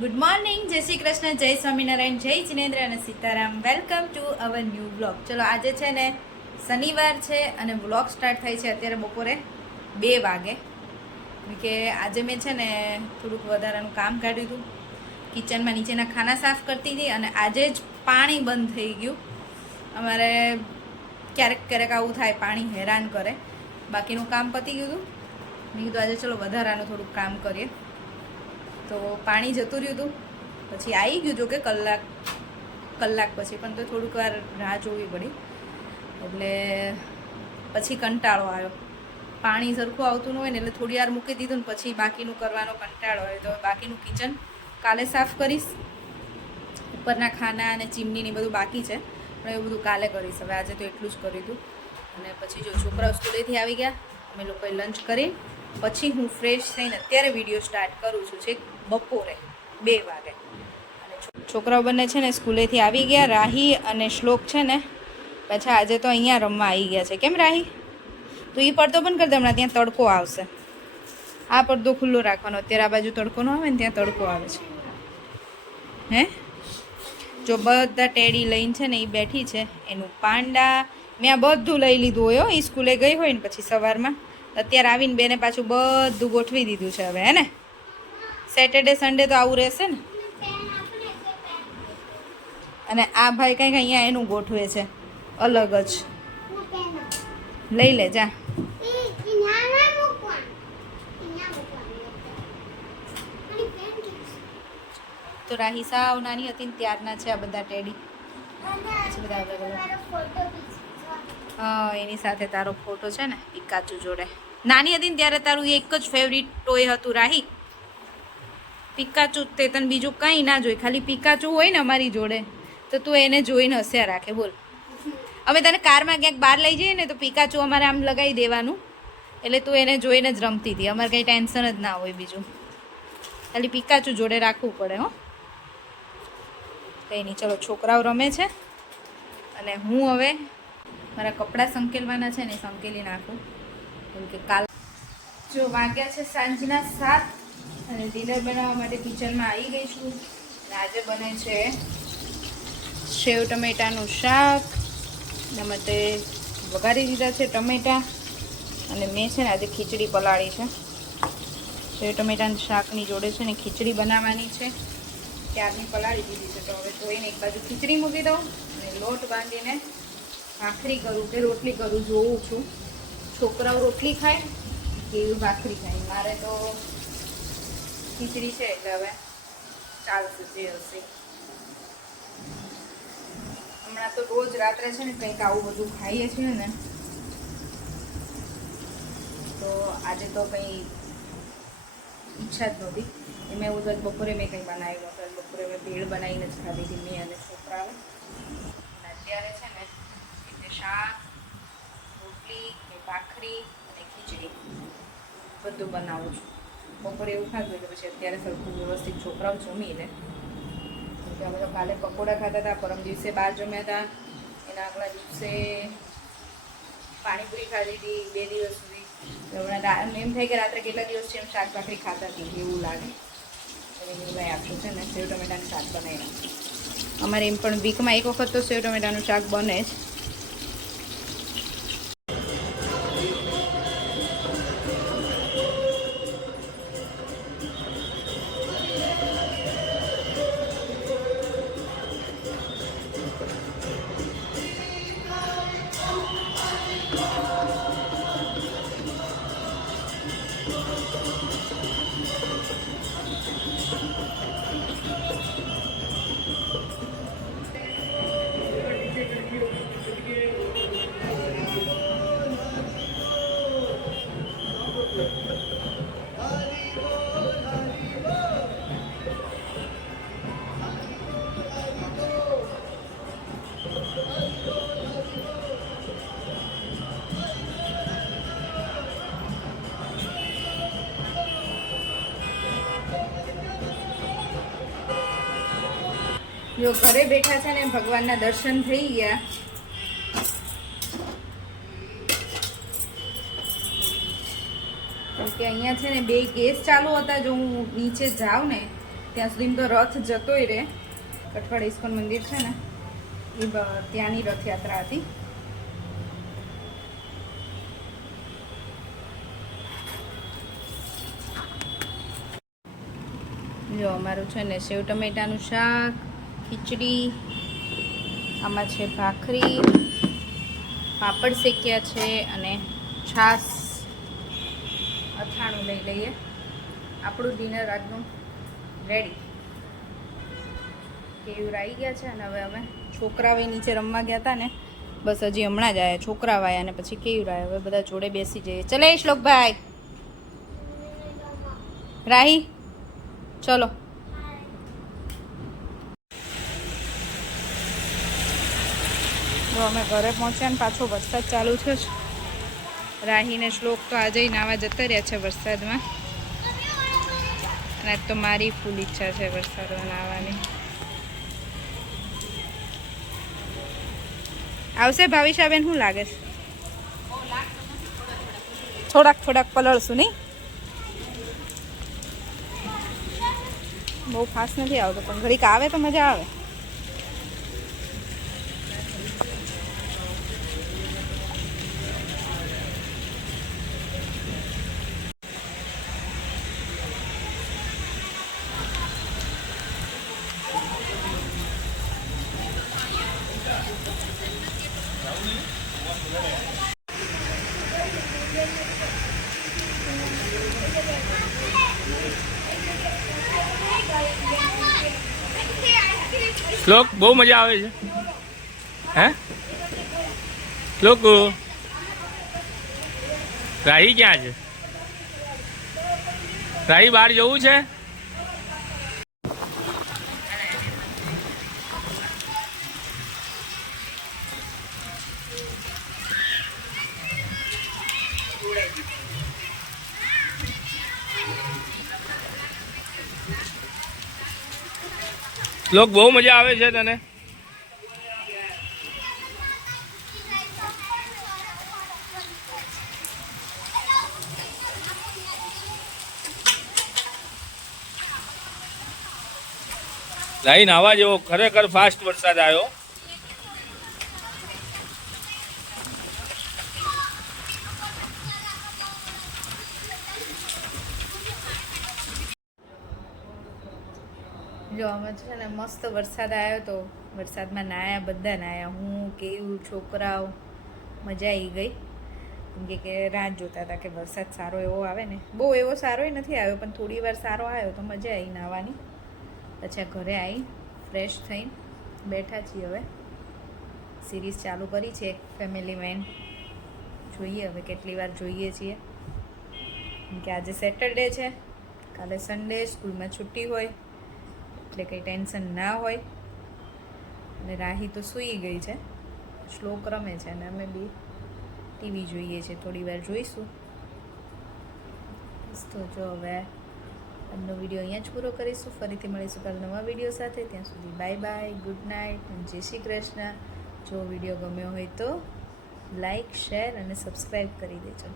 Good morning, જય શ્રી કૃષ્ણ, જય સ્વામિનારાયણ, જય જિનેન્દ્ર અને Sitaram. Welcome to our new blog. ચલો, આજે છે ને શનિવાર છે અને બ્લોગ સ્ટાર્ટ થાય છે અત્યારે બપોરે 2 વાગે. કે આજે મેં છે ને થોડુંક વધારાનું કામ કાઢ્યું હતું. કિચનમાં નીચેના ખાના સાફ કરતી હતી અને આજે જ પાણી બંધ થઈ ગયું. અમારે ક્યારેક ક્યારેક આવું થાય, પાણી હેરાન કરે. બાકીનું કામ પતી ગયું હતું. મેં કીધું આજે ચલો વધારાનું થોડુંક કામ કરીએ. તો પાણી જતું રહ્યું હતું, પછી આવી ગયું. જો કે કલાક પછી, પણ તો થોડુંક વાર રાહ જોવી પડી. એટલે પછી કંટાળો આવ્યો. પાણી સરખું આવતું ન હોય ને એટલે થોડી વાર મૂકી દીધું ને પછી બાકીનું કરવાનો કંટાળો આવ્યો. તો બાકીનું કિચન કાલે સાફ કરીશ. ઉપરના ખાના અને ચીમનીને બધું બાકી છે, પણ એવું બધું કાલે કરીશ. હવે આજે તો એટલું જ કર્યું હતું. અને પછી જો છોકરાઓ સ્કૂલેથી આવી ગયા, અમે લોકોએ લંચ કરી, પછી હું ફ્રેશ થઈને અત્યારે વિડીયો સ્ટાર્ટ કરું છું. છે બપોરે 2 વાગે. અને છોકરાઓ બંને છે ને સ્કૂલેથી આવી ગયા. રાહી અને શ્લોક છે ને પાછા આજે તો અહીંયા રમવા આવી ગયા છે. કેમ રાહી? તો એ પડદો બંધ કરી દે, હમણાં ત્યાં તડકો આવશે. આ પડદો ખુલ્લો રાખવાનો. અત્યારે આ બાજુ તડકો ન આવે ને, ત્યાં તડકો આવે છે. હે જો બધા ટેડી લઈને છે ને એ બેઠી છે. એનું પાંડા મેં આ બધું લઈ લીધું હોય. એ સ્કૂલે ગઈ હોય ને પછી સવારમાં, અત્યારે આવીને બેને પાછું બધું ગોઠવી દીધું છે હવે. હે ને, સેટરડે સન્ડે તો આવું રહેશે ને. અને આ ભાઈ કંઈક અહીંયા એનું ગોઠવે છે અલગ જ. લઈ લે જા. તો રાહી સાવ નાની હતી ને ત્યારના છે આ બધા ટેડી. હા, એની સાથે તારો ફોટો છે ને પિકાચુ જોડે. નાની હતી ને ત્યારે તારું એક જ ફેવરિટ ટોય હતું રાહી, પિકાચુ. તે તને બીજું કંઈ ના જોઈ, ખાલી પિકાચુ હોય ને અમારી જોડે તો તું એને જોઈને હસ્યા રાખે. બોલ, અમે તને કારમાં ક્યાંક બહાર લઈ જઈએ ને તો પિકાચુ અમારે આમ લગાવી દેવાનું, એટલે તું એને જોઈને જ રમતી હતી. અમારે કંઈ ટેન્શન જ ના હોય બીજું, ખાલી પિકાચુ જોડે રાખવું પડે. હો, કંઈ નહીં. ચલો, છોકરાઓ રમે છે અને હું હવે મારા કપડાં સંકેલવાના છે ને સંકેલી નાખું. કેમ કે કાલ જો વાગ્યા છે સાંજના 7 અને ડિનર બનાવવા માટે કિચનમાં આવી ગઈ છું. અને આજે બને છે સેવ ટમેટાનું શાક. એના માટે વઘારી દીધા છે ટમેટા. અને મેં છે ને આજે ખીચડી પલાળી છે. સેવ ટમેટાના શાકની જોડે છે ને ખીચડી બનાવવાની છે. ત્યારની પલાળી દીધી છે. તો હવે ધોઈને એક બાજુ ખીચડી મૂકી દઉં અને લોટ બાંધીને ભાખરી કરું કે રોટલી કરું જોઉં છું. છોકરાઓ રોટલી ખાય કે ભાખરી ખાય. મારે તો ખીચડી છે એટલે હવે ચાલશે જે હશે. હમણાં તો રોજ રાત્રે છે ને કંઈક આવું બધું ખાઈએ છીએ ને, તો આજે તો કંઈ ઈચ્છા જ નહોતી. મેં એવું તો બપોરે મેં કંઈ બનાવ્યું નહોતું. બપોરે મેં ભેળ બનાવીને જ ખાધી હતી મેં અને છોકરાઓ. અત્યારે છે ને એટલે શાક, રોટલી, ભાખરી અને ખીચડી બધું બનાવું છું. બપોરે એવું ખાધું એટલે પછી અત્યારે સરખું વ્યવસ્થિત છોકરાઓ જમી લે. કે અમે તો કાલે પકોડા ખાતા હતા, પરમ દિવસે બહાર જમ્યા હતા, એના આગલા દિવસે પાણીપુરી ખાધી હતી 2 દિવસ સુધી. હમણાં એમ થાય કે રાત્રે કેટલા દિવસ છે એમ શાક ભાખરી ખાતા હતી એવું લાગે. અને ભાઈ આપશું છે ને સેવ ટમેટાનું શાક બનાવી નાખીએ. અમારે એમ પણ વીકમાં એક વખત તો સેવ ટમેટાનું શાક બને જ. જો ઘરે બેઠા છે ને ભગવાનના દર્શન થઈ ગયા. કે અહીંયા છે ને 2 ગેસ ચાલુ હતા. જો હું નીચે જાઉં ને ત્યાં સુધી તો રથ જતોય રહે. કઠવાડ ઇસ્કોન મંદિર છે ને એ ત્યાંની રથયાત્રા હતી. જો અમારું છે ને સેવ ટમેટાનું શાક, ખીચડી, આમાં છે ભાખરી, પાપડ શેક્યા છે અને છાશ, અથાણું લઈ લઈએ. આપણું ડિનર આજનું રેડી. કેવું આવી ગયા છે અને હવે અમે છોકરાઓ નીચે રમવા ગયા હતા ને, બસ હજી હમણાં જ આવ્યા. છોકરાઓ આવ્યા અને પછી કેવું આવ્યા. હવે બધા જોડે બેસી જઈએ. ચલે શ્લોકભાઈ, રાહી, ચલો. તો અમે ઘરે પહોંચ્યા ને પાછો વરસાદ ચાલુ થયો છે. રાહીને શ્લોક તો આજે નાવા જતા રહ્યા છે વરસાદમાં. અને આજ તો મારી ફૂલ ઈચ્છા છે વરસાદમાં નાવાની. આવશે ભાવિશાબેન? શું લાગે છે? થોડાક પલળશું નહીં? બહુ ખાસ નથી આવતો પણ ઘડીક આવે તો મજા આવે. શ્લોક બહુ મજા આવે છે. હે શ્લોક, રાહી ક્યાં છે? રાહી બહાર જવું છે? શ્લોક બહુ મજા આવે છે તને? રાહી નાવા જેવો ખરેખર ફાસ્ટ વરસાદ આવ્યો. જો અમે છે ને મસ્ત વરસાદ આવ્યો તો વરસાદમાં નાયા, બધા નાયા. હું, કેવું, છોકરાઓ, મજા આવી ગઈ. કેમ કે રાહ જોતા હતા કે વરસાદ સારો એવો આવે ને. બહુ એવો સારોય નથી આવ્યો પણ થોડી વાર સારો આવ્યો તો મજા આવી નાવાની. પછી ઘરે આવી ફ્રેશ થઈને બેઠા છીએ. હવે સિરીઝ ચાલુ કરી છે ફેમિલી મેન. જોઈએ હવે કેટલી વાર જોઈએ છીએ. કેમ કે આજે સેટરડે છે, કાલે સન્ડે, સ્કૂલમાં છુટ્ટી હોય એટલે કંઈ ટેન્શન ના હોય. અને રાહી તો સૂઈ ગઈ છે, શ્લોક રમે છે અને અમે બી ટીવી જોઈએ છે. થોડી વાર જોઈશું. તો જો હવે આજનો વિડીયો અહીંયા જ પૂરો કરીશું. ફરીથી મળીશું કાલે નવા વિડીયો સાથે. ત્યાં સુધી બાય બાય, ગુડ નાઇટ અને જય શ્રી કૃષ્ણ. જો વિડીયો ગમ્યો હોય તો લાઈક, શેર અને સબસ્ક્રાઈબ કરી દેજો.